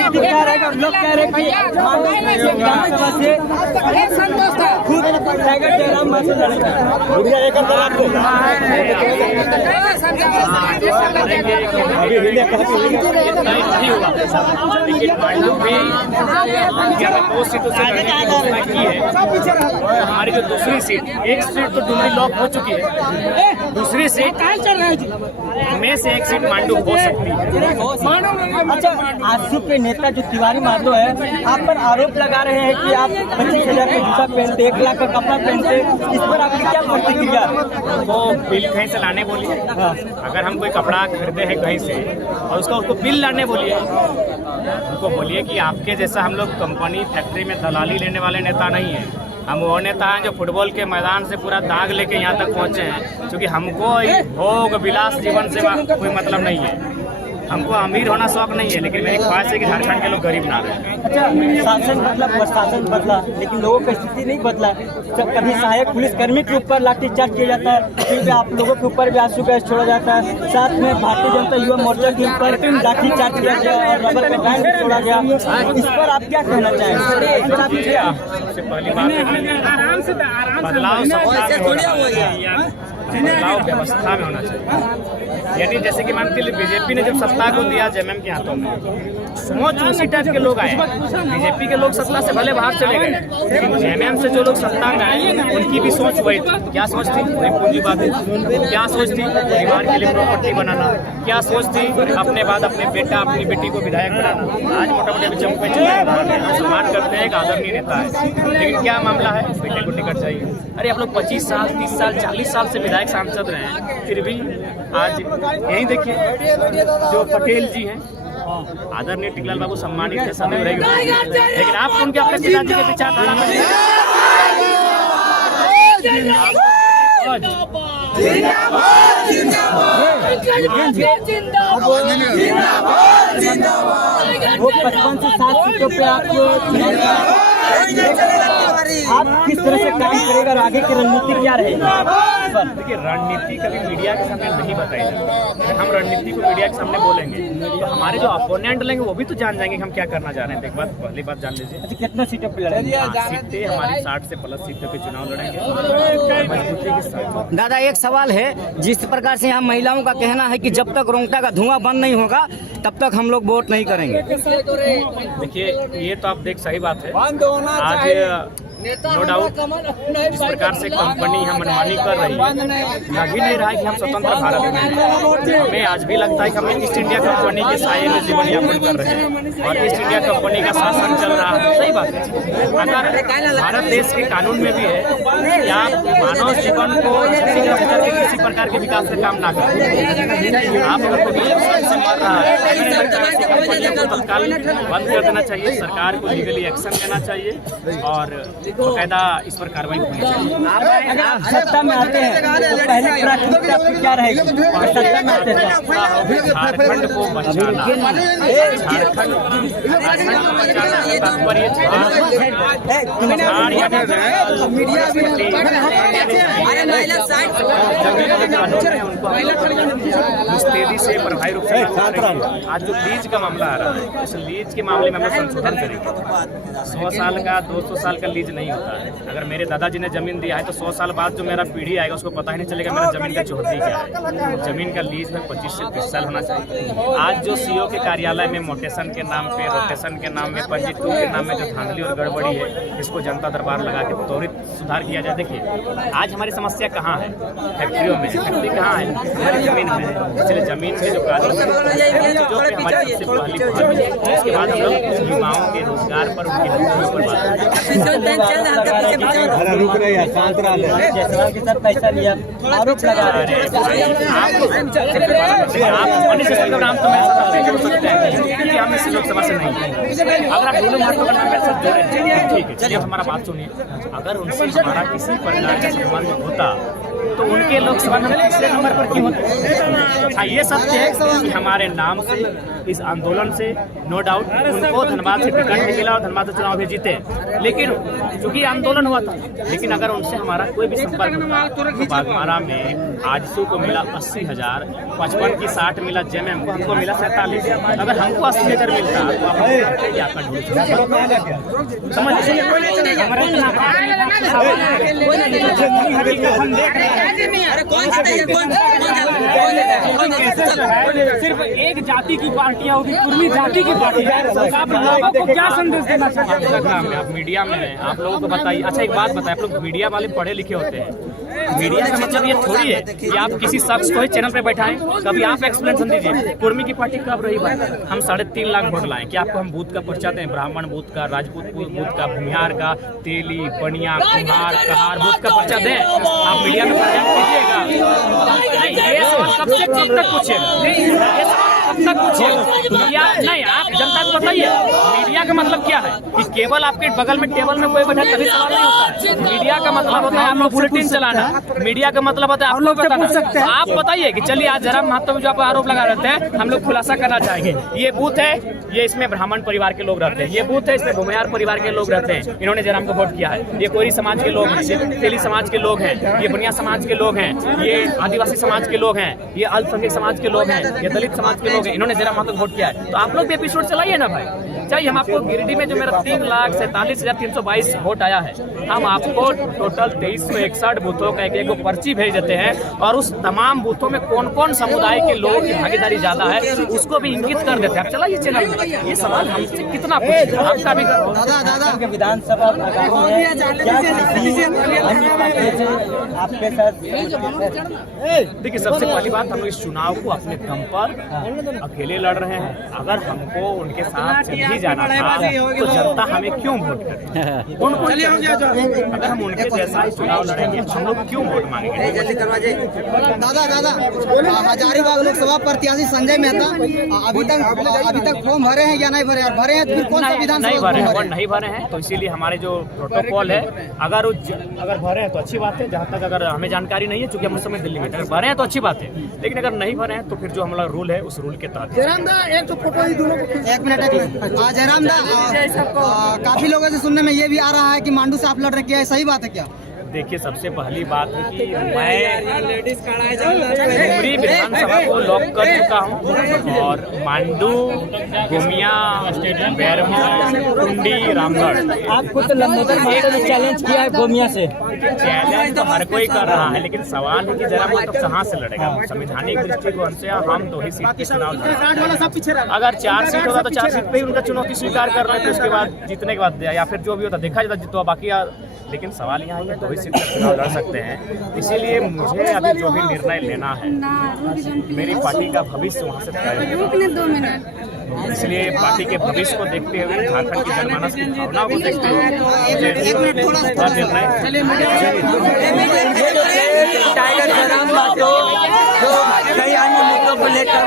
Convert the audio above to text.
रणनीति क्या रहेगा? लोग कह रहे हैं कि विधानसभा से खुद टाइगर जयराम माथुर लड़ेगा। नहीं हुआ, लेकिन मांडू भी 2 सीटों से लड़ने की घोषणा की है। हमारी जो दूसरी सीट, एक सीट तो डुमरी लॉक हो चुकी है, दूसरी सीट में से एक सीट मांडू हो सकती है। अच्छा, आजसू के नेता जो तिवारी माधो है, आप पर आरोप लगा रहे हैं कि आप 25,000 का जूता पहनते, 1 लाख का कपड़ा पहनते, इस पर आपकी क्या प्रतिक्रिया? वो बिल कहीं से लाने बोलिए, अगर हम कोई कपड़ा खरीदे हैं कहीं से और उसको बिल लाने बोलिए, उनको बोलिए कि आपके जैसा हम लोग कंपनी फैक्ट्री में दलाली लेने वाले नेता नहीं है। हम वो नेता हैं जो फुटबॉल के मैदान से पूरा दाग लेके यहाँ तक पहुँचे हैं, क्योंकि हमको भोग विलास जीवन से कोई मतलब नहीं है। हमको अमीर होना शौक नहीं है, लेकिन मेरी ख्वाहिश है कि झारखंड के लोग गरीब ना रहे। अच्छा, शासन बदला, प्रशासन बदला, लेकिन लोगों की स्थिति नहीं बदला। जब कभी सहायक पुलिसकर्मी के ऊपर लाठीचार्ज किया जाता है, फिर आप लोगों के ऊपर भी आंसू गैस छोड़ा जाता है। साथ में भारतीय जनता युवा मोर्चा के ऊपर लाठीचार्ज किया गया और रबर का बैंड भी छोड़ा गया। इस पर आप क्या कहना चाहेंगे? सबसे पहली बात बदलाव व्यवस्था में होना चाहिए। यानी जैसे कि मानते लीजिए बीजेपी ने जब सत्ता को दिया जेएमएम के हाथों में, सोच उसी टाइप के लोग आए। बीजेपी के लोग सत्ता से भले बाहर चले गए, लेकिन जेएमएम से जो लोग सत्ता में आए उनकी भी सोच वही थी। क्या सोच थी? वही पूंजीवादी। क्या सोच थी? परिवार के लिए प्रॉपर्टी बनाना। क्या सोच थी? अपने बाद अपने बेटा अपनी बेटी को विधायक बनाना। आज मोटा मोटी चौक पे सम्मान करते हैं, एक आदरणीय नेता है, लेकिन क्या मामला है? बेटे को टिकट चाहिए। अरे आप लोग 25 साल 30 साल 40 साल से विधायक सांसद रहे हैं, फिर भी आज यही देखिए जो पटेल जी हैं, आदरणीय टिकलाल बाबू सम्मानित है, सदैव रहेंगे, लेकिन आप उनके अपने पिताजी के विचारधारा में वो 55 से 60 सीटों पे आप किस तरह से काम करेगा और आगे की रणनीति क्या रहेगी? देखिए, रणनीति कभी मीडिया के सामने नहीं बताई जाती। अगर हम रणनीति को मीडिया के सामने बोलेंगे तो हमारे जो अपोनेंट लेंगे वो भी तो जान जाएंगे कि हम क्या करना चाह रहे हैं। एक बात, पहली बात जान लीजिए। अच्छा, कितना सीटों पे लड़ेंगे? सीटें हमारी 60 से प्लस सीटों पे चुनाव लड़ेंगे मजबूती के साथ। दादा, एक सवाल है, जिस प्रकार से यहाँ महिलाओं का कहना है कि जब तक रोंगटा का धुआं बंद नहीं होगा तब तक हम लोग वोट नहीं करेंगे। देखिए, ये तो आप देख, सही बात है। आज नो डाउट जिस प्रकार से कंपनी हम मनमानी कर रही है, लग ही नहीं रहा है कि हम स्वतंत्र भारत में हैं। हमें आज भी लगता है कि हम ईस्ट इंडिया कंपनी के साये में जीवन यापन कर रहे हैं और ईस्ट इंडिया कंपनी का शासन चल रहा है। सही बात है। अगर भारत देश के कानून में भी है कि आप मानव जीवन को किसी प्रकार के विकास का काम ना करें, आप अगर कोई से मर रहा है तो तत्काल बंद कर देना चाहिए। सरकार को लीगली एक्शन लेना चाहिए और बकायदा इस पर कार्रवाई होनी चाहिए। आप सत्ता में आते हैं तो पहले प्राथमिकता आपकी क्या रहेगी? सत्ता में आते हैं झारखंड को बचाना, झारखंड मुस्तैदी से प्रभावी रूप से। आज जो लीज का मामला आ रहा है, उस लीज के मामले में हम लोग संशोधन करेंगे। 100 साल का 200 साल का लीज नहीं होता है। अगर मेरे दादाजी ने जमीन दिया है तो 100 साल बाद जो मेरा पीढ़ी आएगा उसको पता ही नहीं चलेगा मेरा जमीन का चौहद्दी क्या है। जमीन का लीज में 25 से 30 साल होना चाहिए। आज जो सीओ के कार्यालय में मोटेशन के नाम पे, रोटेशन के नाम में, पंजी 2 के नाम में जो धांधली और गड़बड़ी है, इसको जनता दरबार लगा के त्वरित सुधार किया जाए। देखिए, आज हमारी समस्या कहाँ है? फैक्ट्रियों में। फैक्ट्री कहाँ है? हमारी जमीन में है। इसलिए जमीन के जो कानून चीज़ों पर हमारी सबसे पहली पहल, उसके बाद हम लोग युवाओं के रोजगार पर, उनकी नौकरियों पर बात के साथ पैसा लिया, आरोप लगा रहे हैं। लोकसभा से नहीं, अगर आप दोनों महत्व करना मेरे साथ जोड़े, ठीक है, चलिए हमारा बात सुनिए। अगर उनसे हमारा किसी प्रकार का संबंध होता तो उनके लोकसभा में तीसरे नंबर पर क्यों होते हैं? हाँ, ये सत्य है कि हमारे नाम से, इस आंदोलन से नो डाउट उनको धनबाद से टिकट भी मिला और धनबाद से चुनाव भी जीते, लेकिन चूंकि आंदोलन हुआ था। लेकिन अगर उनसे हमारा कोई भी संपर्क होता तो बागमारा में आजसू को मिला 80,000, 55 की 60 मिला जेएमएम को, हमको मिला 47। अगर हमको 80,000 मिलता तो आप आपका समझ सिर्फ एक जाति की पार्टियां होगी, कुर्मी जाति की पार्टी, आप लोगों को क्या संदेश देना चाहते हैं? आप मीडिया में हैं, आप लोगों को बताइए। अच्छा एक बात बताएं, आप लोग मीडिया वाले पढ़े लिखे होते हैं, मीडिया का मतलब ये थोड़ी है कि आप किसी शख्स को ही चैनल पे बैठाएं, कभी आप एक्सप्लेनेशन दीजिए। कुर्मी की पार्टी कब रही बात? हम 3.5 लाख वोट लाएं, क्या आपको हम बूथ का पर्चा दें? ब्राह्मण बूथ का, राजपूत बूथ का, भूमिहार का, तेली, बनिया, कुम्हार, कहार बूथ का पर्चा दें? आप मीडिया में प्रेजेंट कीजिएगा। नहीं, ये सवाल कब तक पूछेगा? तब पूछिए या नहीं, आप जनता को बताइए मीडिया का मतलब क्या है कि केवल आपके बगल में टेबल में कोई बैठा तभी सवाल नहीं होता है। मीडिया का मतलब होता है आप लोग बुलेटिन चलाना, मीडिया का मतलब होता है आप लोग बताना। आप बताइए कि चलिए आज जरा महतो में जो आप आरोप लगा रहते हैं, हम लोग खुलासा करना चाहेंगे। ये बूथ है, ये इसमें ब्राह्मण परिवार के लोग रहते हैं, ये बूथ है इसमें भूमिहार परिवार के लोग रहते हैं, इन्होंने जयराम को वोट किया है। ये कोरी समाज के लोग हैं, ये तेली समाज के लोग हैं, ये बनिया समाज के लोग हैं, ये आदिवासी समाज के लोग हैं, ये अल्पसंख्यक समाज के लोग हैं, ये दलित समाज के लोग हैं, इन्होंने जयराम महतो वोट किया है। तो आप लोग भी एपिसोड चलाइए ना भाई। चाहिए हम आपको गिरिडीह में जो मेरा 3,47,322 वोट आया है, हम आपको टोटल 2361 बूथों का एक पर्ची भेज देते हैं और उस तमाम बूथों में कौन कौन समुदाय के लोगों की भागीदारी ज्यादा है उसको भी इंगित कर देते हैं। आप चलाइए चैनल में, ये सवाल हमसे कितना पूछे आपका भी दादा विधानसभा आपके साथ। देखिए सबसे पहली बात, हम लोग इस चुनाव को अपने दम पर अकेले लड़ रहे हैं। अगर हमको उनके साथ चल ही जाना था तो जनता हमें क्यों वोट करे? उनको अगर हम उनके जैसा ही चुनाव लड़ेंगे हम लोग क्यों वोट मांगेंगे? दादा हजारीबाग लोकसभा प्रत्याशी संजय मेहता अभी तक फॉर्म भरे हैं या नहीं भरे? भरे हैं तो फिर कौन सा विधानसभा नहीं भरे हैं, तो इसीलिए हमारे जो प्रोटोकॉल है अगर भरे हैं तो अच्छी बात है। जहाँ तक अगर हमें जानकारी नहीं है, चूंकि हम उस समय दिल्ली में, अगर भरे हैं तो अच्छी बात है, लेकिन अगर नहीं भरे हैं तो फिर जो हमारा रूल है उस रूल के तहत। एक मिनट जयराम दा, काफी लोगों से सुनने में ये भी आ रहा है कि मांडू से आप लड़ रहे हैं, सही बात है क्या? देखिए सबसे पहली बात है कि मैं डुमरी विधानसभा को लॉक कर चुका हूं और मांडू, गोमिया, बैरमो, कुंडी, रामगढ़। आप खुद लंबोदर महतो ने चैलेंज किया है गोमिया से। चैलेंज तो हर कोई कर रहा है, लेकिन सवाल है कि जयराम महतो कहाँ से लड़ेगा? संवैधानिक दृष्टिकोण से हम 2 ही सीट के चुनाव लड़ेंगे। अगर 4 सीट होगा तो 4 सीट पे ही उनका चुनौती स्वीकार कर रहे थे, उसके बाद जीतने के बाद या फिर जो भी होता देखा जाता जितना बाकी। लेकिन सवाल यहाँ है 2 ही सीट पर चुनाव लड़ सकते हैं, इसीलिए मुझे अभी जो भी निर्णय लेना है, मेरी पार्टी का भविष्य वहाँ से तय होगा। इसलिए पार्टी के भविष्य को देखते हुए, झारखंड की जनमानस की भावनाओं को देखते हुए टाइगर जयराम महतो जो कई अन्य मुद्दों को लेकर